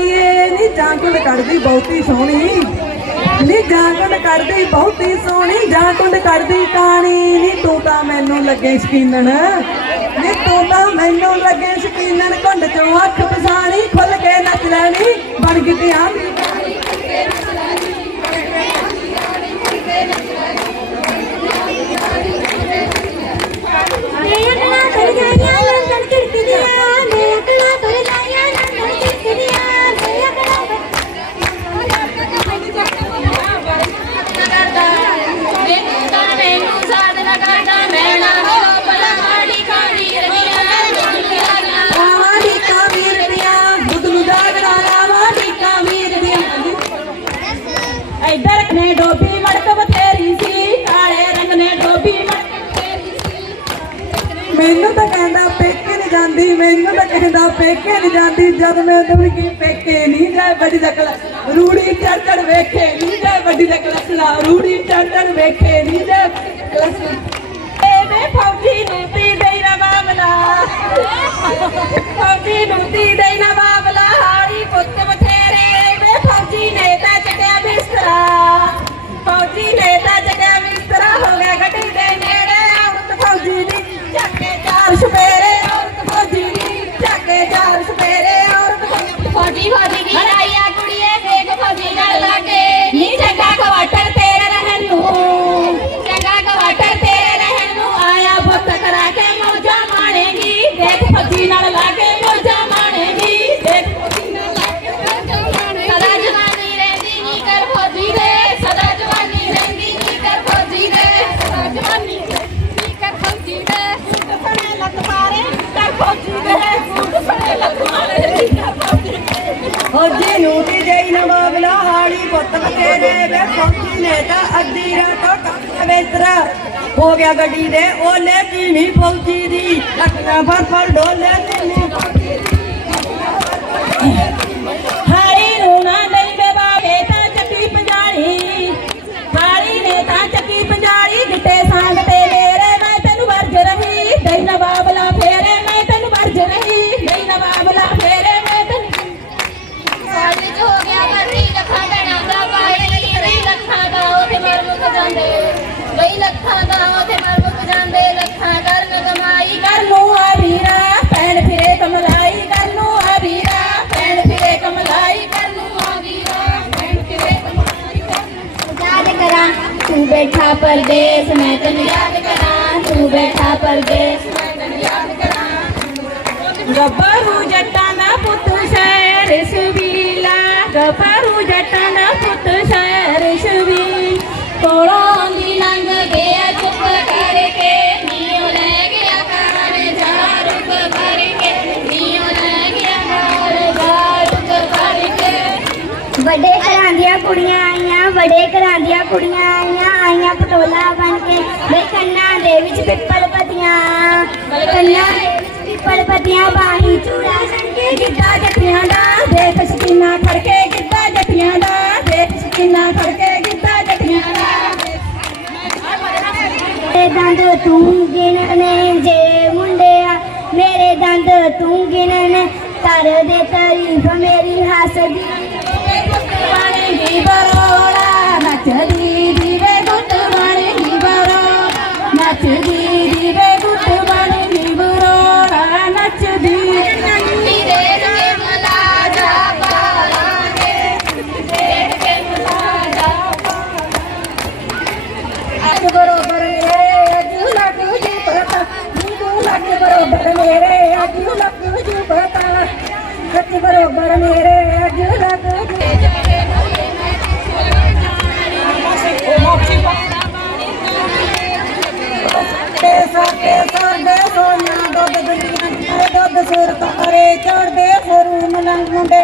ਮਾਈਏ ਨੀ ਜਾਂਗੁੰਡ ਕੱਢਦੀ ਬਹੁਤੀ ਸੋਹਣੀ। ਨੀ ਜਾਂਗੁੰਡ ਕੱਢਦੀ ਬਹੁਤੀ ਸੋਹਣੀ। ਜਾਂਗੁੰਡ ਕੱਢਦੀ ਕਾਣੀ। ਨੀ ਤੂੰ ਤਾਂ ਮੈਨੂੰ ਲੱਗੇ ਸ਼ਕੀਨਣ। ਨੀ ਤੂੰ ਤਾਂ ਮੈਨੂੰ ਲੱਗੇ ਸ਼ਕੀਨਣ। ਘੁੰਡ ਚੋਂ ਅੱਖ ਪਸਾਣੀ, ਖੁੱਲ ਕੇ ਨੱਚ ਲੈਣੀ। ਬਣ ਗਈ ਦੀ ਮੈਨੂੰ ਤਾਂ ਕਹਿੰਦਾ ਪੇਕੇ ਨਹੀਂ ਜਾਂਦੀ ਮੈਨੂੰ ਤਾਂ ਕਹਿੰਦਾ ਪੇਕੇ ਨਹੀਂ ਜਾਂਦੀ। ਜਦ ਮੈਂ ਦਵੜੀ ਕੀ ਪੇਕੇ ਨਹੀਂ ਜਾਏ ਵੱਡੀ ਦਾ ਕਲਾ ਰੂੜੀ ਚੜ ਚੜ ਵੇਖੇ ਨਹੀਂ ਜਾਏ ਵੱਡੀ ਦਾ ਕਲਸਲਾ ਰੂੜੀ ਚੜ ਚੜ ਵੇਖੇ ਨਹੀਂ ਜਾਏ ਏ ਵੇ ਫੌਜੀ ਨੂੰ ਤੀ ਦੇਈ ਨਾ ਬਾਬਲਾ ਫੌਜੀ ਨੂੰ ਤੀ ਦੇਈ ਨਾ ਬਾਬਲਾ ਹਾਰੀ ਪੁੱਤ ਫੌਜੀ ਨੂੰ ਦੀ ਜਈ ਨਾ ਬਾਬਲਾ ਹਾੜੀ ਪੁੱਤ ਬਤੇਰੇ ਵੇ, ਫੌਜੀ ਨੇ ਤਾਂ ਅੱਧੀ ਰਾਤੋਂ ਕੱਟ ਵੇਤਰਾ ਹੋ ਗਿਆ ਗੱਡੀ ਦੇ ਓਲੇ ਧੀਮੀ ਫੌਜੀ ਦੀ ਲੱਕੜਾਂ ਫੜ ਫੜ ਡੋਲੇ ਧੀਮੀ ਫੌਜੀ ਦੀ। ਤੂੰ ਬੈਠਾ ਪਰਦੇਸ ਮੈਂ ਤੈਨੂੰ ਯਾਦ ਕਰਾਂ ਤੂੰ ਬੈਠਾ ਪਰਦੇਸ ਮੈਂ ਤੈਨੂੰ ਯਾਦ ਕਰਾਂ ਗੱਭਰੂ ਜੱਟਾਂ ਦਾ ਪੁੱਤ ਸ਼ਹਿਰ ਸਵੀਲਾ ਗੱਭਰੂ ਜੱਟਾਂ ਦਾ ਪੁੱਤ ਸ਼ਹਿਰ ਸਵੀ ਕੋਲੋਂ ਦੀ ਲੰਘ ਗਿਆ ਚੁੱਪ ਕਰਕੇ ਨੀਓ ਲੈ ਗਿਆ ਕਾਰ ਜਾ ਰੁਕ ਕਰਕੇ ਨੀਓ ਬੜੇ ਘਰਾਂ ਦੀਆਂ ਕੁੜੀਆਂ ਆਈਆਂ ਆਈਆਂ ਪਟੋਲਾ ਬਣ ਕੇ। ਵੇ ਕੰਨਾਂ ਦੇ ਵਿੱਚ ਪਿੱਪਲ ਪਤੀਆਂ। ਕੰਨਾਂ ਦੇ ਵਿੱਚ ਪਿੱਪਲ ਪਤੀਆਂ, ਬਾਹੀ ਚੂੜਾ ਸੰਕੇ ਗਿੱਧਾ ਜੱਟੀਆਂ ਦਾ। ਦੇਖ ਸਕੀਨਾ ਖੜਕੇ ਗਿੱਧਾ ਜੱਟੀਆਂ ਦਾ। ਦੇਖ ਸਕੀਨਾ ਖੜਕੇ ਗਿੱਧਾ ਜੱਟੀਆਂ ਦਾ। ਮੇਰੇ ਦੰਦ ਤੂੰ ਗਿਣਨੇ ਜੇ ਮੁੰਡਿਆ, ਮੇਰੇ ਦੰਦ ਤੂੰ ਗਿਣਨ। ਕਰ ਦੇ ਤਾਰੀਫ ਮੇਰੀ ਹੱਸਦੀ ਫਰੂ ਮਲੰਗ ਮੁੰਡੇ,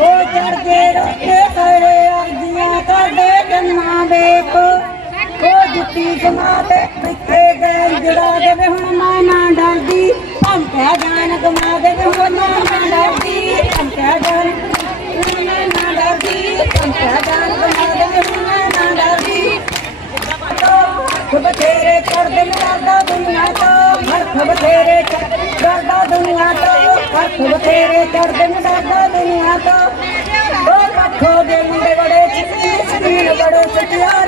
ਉਹ ਚੜਦੇ ਰੋਕੇ ਸਾਰੇ ਅਰਜੀਆਂ ਤੁਹਾਡੇ ਜੰਨਾ ਵੇਖ। ਉਹ ਜੁੱਤੀ ਜਮਾ ਤੇ ਬਿੱਥੇ ਗਏ ਜੜਾ ਦੇਵੇ, ਹੁਣ ਮੈਂ ਨਾ ਡਰਦੀ। ਧਮਕਿਆ ਜਾਨ ਗਮਾ ਦੇਵੇ, ਹੁਣ ਮੈਂ ਨਾ ਡਰਦੀ। ਧਮਕਿਆ ਜਾਨ, ਹੁਣ ਮੈਂ ਨਾ ਡਰਦੀ। ਧਮਕਿਆ ਜਾਨ ਬਥੇਰੇ ਕਰਦੇ ਨੇ ਦਾਦਾ ਦੁਨੀਆ ਤੋਂ। ਉਹ ਪੱਖੋ ਦੇ ਮੁੰਡੇ ਬੜੇ ਚਿੱਟੀ ਸਦੀਨ ਬੜੋ ਚਟਿਆ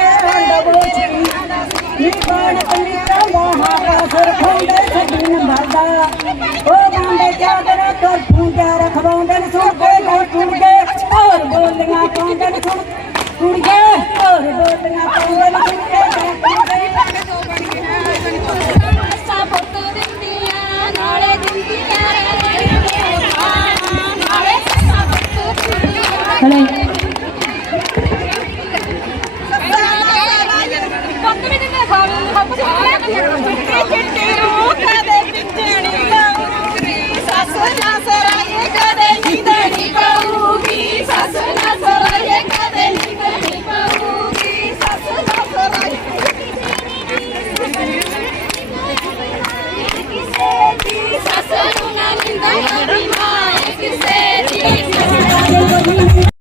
get there.